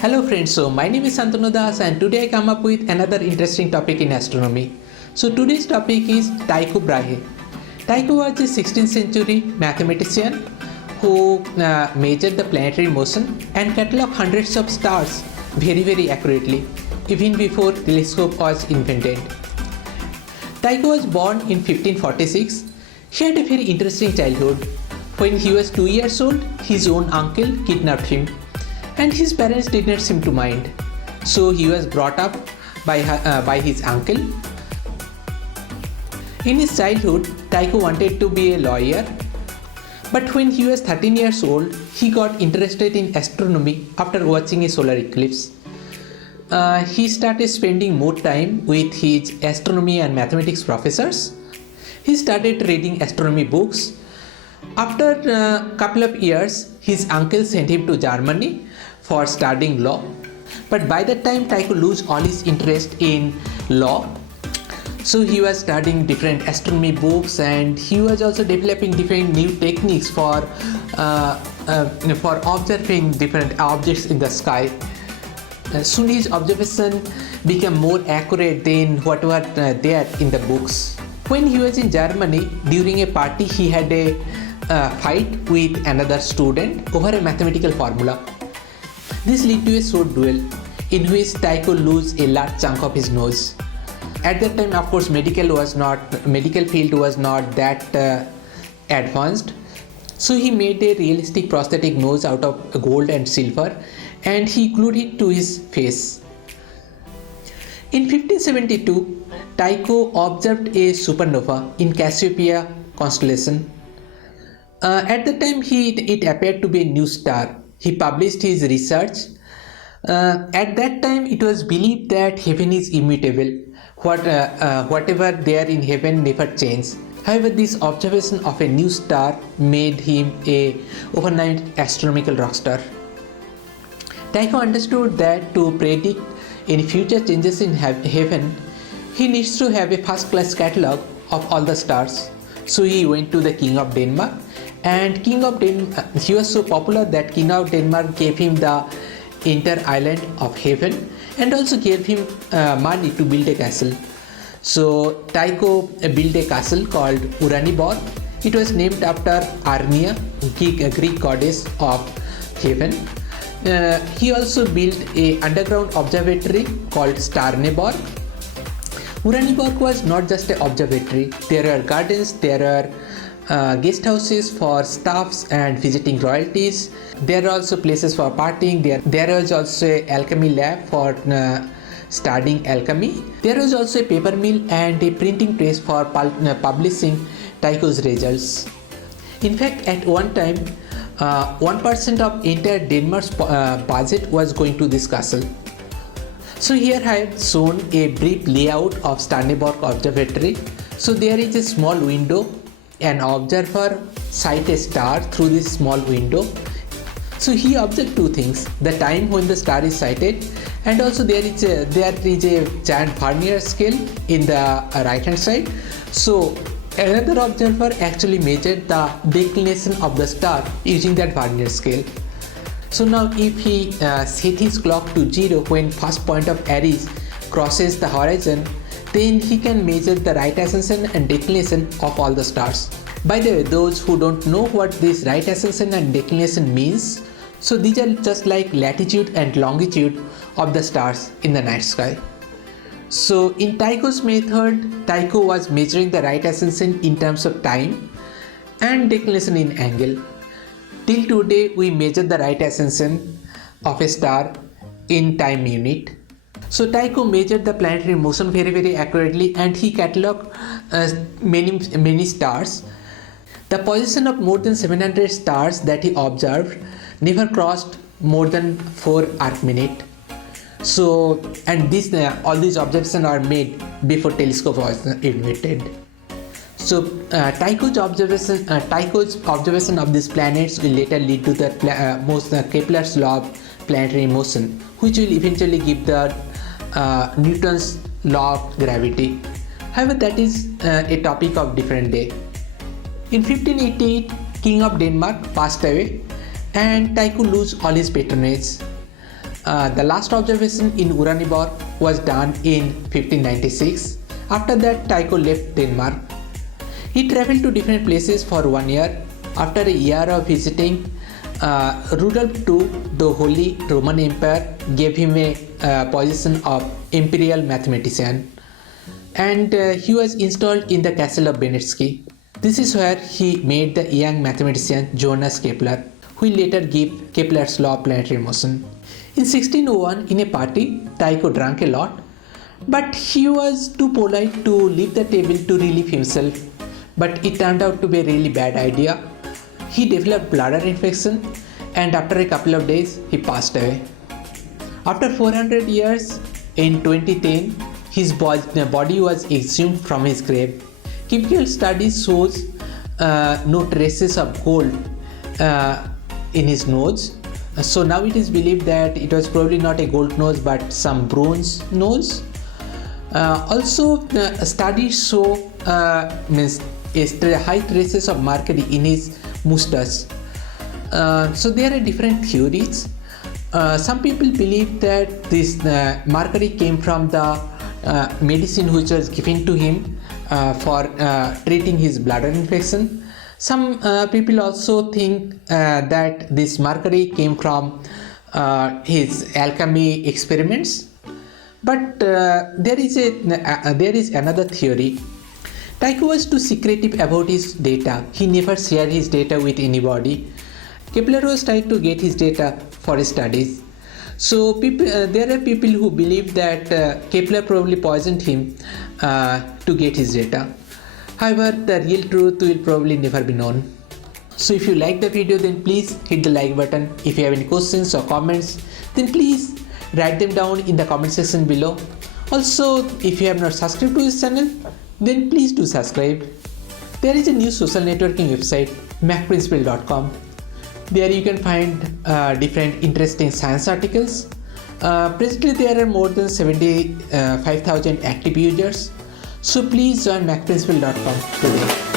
Hello friends, so my name is Santanu and today I come up with another interesting topic in astronomy. So today's topic is Tycho Brahe. Tycho was a 16th century mathematician who measured the planetary motion and catalogued hundreds of stars very accurately, even before telescope was invented. Tycho was born in 1546. He had a very interesting childhood. When he was 2 years old, his own uncle kidnapped him, and his parents did not seem to mind. So he was brought up by his uncle. In his childhood, Tycho wanted to be a lawyer, but when he was 13 years old, he got interested in astronomy after watching a solar eclipse. He started spending more time with his astronomy and mathematics professors. He started reading astronomy books. After a couple of years, his uncle sent him to Germany for studying law. But by that time, Tycho lost all his interest in law. So he was studying different astronomy books, and he was also developing different new techniques for observing different objects in the sky. Soon his observation became more accurate than what were there in the books. When he was in Germany, during a party, he had a fight with another student over a mathematical formula. This led to a sword duel in which Tycho lost a large chunk of his nose. At that time, of course, medical field was not that advanced. So he made a realistic prosthetic nose out of gold and silver, and he glued it to his face. In 1572, Tycho observed a supernova in Cassiopeia constellation. At the time, it appeared to be a new star. He published his research. At that time, it was believed that heaven is immutable. Whatever there in heaven never changes. However, this observation of a new star made him a overnight astronomical rockstar. Tycho understood that to predict any future changes in heaven, he needs to have a first-class catalogue of all the stars. So he went to the King of Denmark, and he was so popular that King of Denmark gave him the entire island of heaven and also gave him money to build a castle. So Tycho built a castle called Uraniborg. It was named after Arnia, Greek goddess of heaven. He also built an underground observatory called Uraniborg. Uraniborg was not just an observatory. There are gardens, there are guest houses for staffs and visiting royalties. There are also places for partying. There was also an alchemy lab for studying alchemy. There was also a paper mill and a printing press for publishing Tycho's results. In fact, at one time, 1% of entire Denmark's budget was going to this castle. So here I have shown a brief layout of Uraniborg Observatory. So there is a small window. An observer sights a star through this small window. So he observed two things: the time when the star is sighted, and also there is a giant Vernier scale in the right hand side. So another observer actually measured the declination of the star using that Vernier scale. So now if he set his clock to 0 when first point of Aries crosses the horizon, then he can measure the right ascension and declination of all the stars. By the way, those who don't know what this right ascension and declination means, so these are just like latitude and longitude of the stars in the night sky. So in Tycho's method, Tycho was measuring the right ascension in terms of time and declination in angle. Till today, we measure the right ascension of a star in time unit. So Tycho measured the planetary motion very accurately, and he catalogued many stars. The position of more than 700 stars that he observed never crossed more than 4 arc-minute. So, and all these observations are made before telescope was invented. So Tycho's observation of these planets will later lead to the Kepler's law of planetary motion, which will eventually give the Newton's law of gravity. However, that is a topic of different day. In 1588, King of Denmark passed away and Tycho lost all his patronage. The last observation in Uraniborg was done in 1596. After that, Tycho left Denmark. He traveled to different places for 1 year. After a year of visiting, Rudolf II, the Holy Roman Emperor, gave him a position of imperial mathematician, and he was installed in the castle of Benetsky. This is where he made the young mathematician Johannes Kepler, who later gave Kepler's law of planetary motion. In 1601, in a party, Tycho drank a lot, but he was too polite to leave the table to relieve himself. But it turned out to be a really bad idea. He developed bladder infection, and after a couple of days, he passed away. After 400 years, in 2010, his body was exhumed from his grave. Chemical studies shows no traces of gold in his nose. So now it is believed that it was probably not a gold nose but some bronze nose. Also, studies show high traces of mercury in his mustache. So there are different theories. Some people believe that this mercury came from the medicine which was given to him for treating his bladder infection. Some people also think that this mercury came from his alchemy experiments. But there is another theory. Tycho was too secretive about his data. He never shared his data with anybody. Kepler was trying to get his data for his studies. So there are people who believe that Kepler probably poisoned him to get his data. However, the real truth will probably never be known. So if you like the video, then please hit the like button. If you have any questions or comments, then please write them down in the comment section below. Also, if you have not subscribed to this channel, then please do subscribe. There is a new social networking website, macprinciple.com. There you can find different interesting science articles. Presently there are more than 75,000 active users. So please join macprinciple.com today.